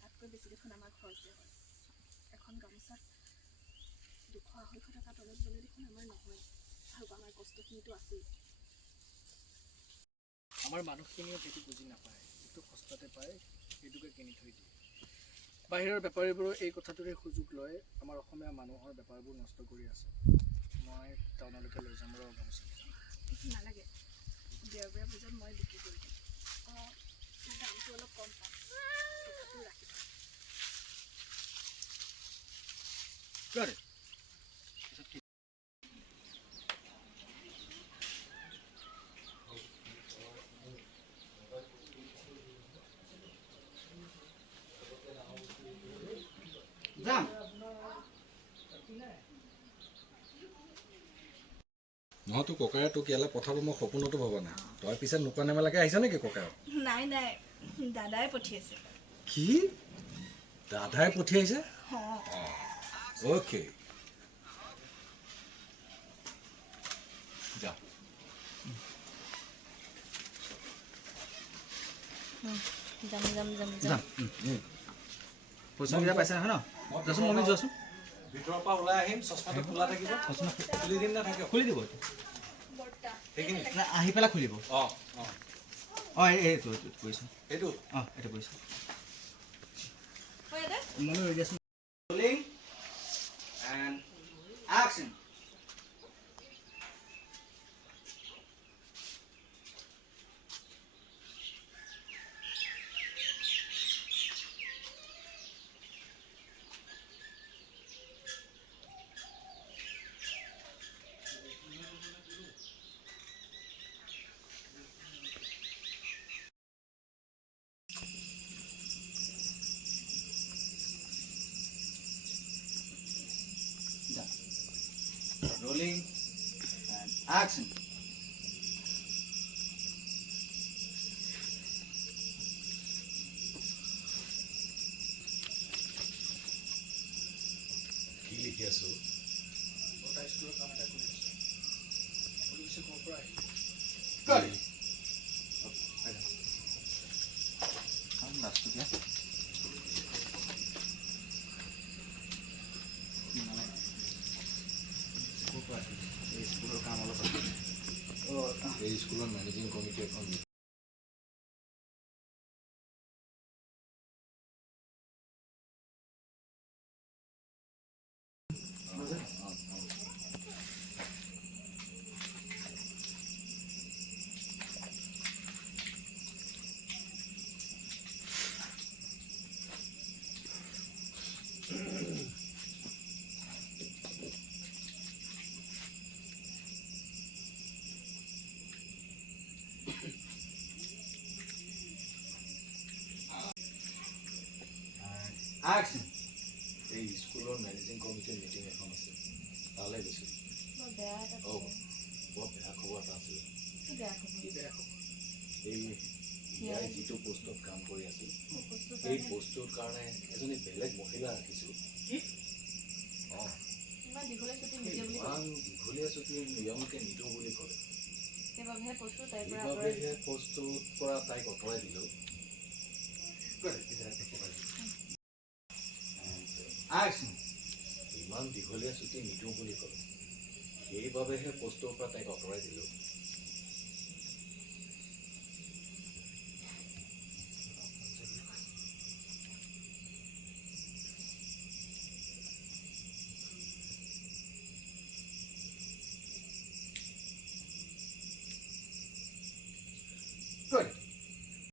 তাতকৈ বেছি দেখোন আমাৰ খৰচে হয়। এখন গামোচাত 200-250 টকা তলত গ'লে দেখোন আমাৰ নহয়, আৰু আমাৰ কষ্টখিনিতো আছেই। আমাৰ মানুহখিনিয়ে সেইটো বুজি নাপায়, যিটো কষ্টতে পায় সেইটোকে কিনি থৈ দিয়ে। বাহিৰৰ বেপাৰীবোৰো এই কথাটোৰে সুযোগ লৈ আমাৰ অসমীয়া মানুহৰ বেপাৰবোৰ নষ্ট কৰি আছে। মই টাউনলৈকে লৈ যাম ৰ গামোচা। নালাগে, দেওবাৰে বজাত মই বিক্ৰী কৰি দিম। দামটো অলপ কম পাম, টকাটো ৰাখি থ'ম। যাম। নহয় তোৰ ককায়ে তোক ইয়ালৈ পঠাব মই সপোনতো ভবা নাই। তই পিছে নোকোৱা নেমেলাকে আহিছ নেকি ককায়ক? নাই নাই, দাদাই পঠিয়াইছে। কি দাদাই পঠিয়াইছে? অ'কে যা। যাম যাম যাম যাম। পইচাকেইটা পাইছা নহয় ন? যাচোন মমি যোৱাচোন। ভিতৰৰ পৰা ওলাই আহিম, চশমাটো খোলা থাকিব। খুলি দিম না থাকে? খুলি দিব সেইখিনি আহি পেলাই খুলিব। অঁ অঁ অঁ এইটো কৰিছোঁ। এইটো অঁ এইটো কৰিছোঁ। মমি ৰৈ দিয়াচোন। Rolling and action. Rolling and action. কি লিখি আছো? স্কুলৰ কাম এটা কৰি আছোঁ। আপুনি পিছে ক'ৰ পৰা আহিলে? Good. লাষ্টটো দিয়া। ক'ৰ পৰা আহিলে? এই স্কুলৰ কাম অলপ আছে। এই স্কুলৰ মেনেজিং কমিটি এখন Action. এই স্কুলৰ মেনেজিং কমিটিৰ মিটিং এখন আছে, তালৈ গৈছিলোঁ। বৰ বেয়া খবৰ এটা আছিলে। কি বেয়া খবৰ? এই ইয়াই যিটো পোষ্টত কাম কৰি আছিল, এই পোষ্টটোৰ কাৰণে এজনী বেলেগ মহিলা ৰাখিছোঁ। অঁ ইমান দীঘলীয়া ছুটি ইমান নিদিয়ে বুলি ক'লে। দীঘলীয়া ছুটি নিয়মকে নিদিওঁ বুলি ক'লে। সেইবাবেহে পোষ্টটো তাইৰ পৰা সেইবাবেহে পোষ্টটোৰ পৰা তাইক আঁতৰাই দিলোঁ। Action. ইমান দীঘলীয়া ছুটি নিদিওঁ বুলি ক'লে, সেইবাবেহে পোষ্টটোৰ পৰা তাইক আঁতৰাই দিলোঁ।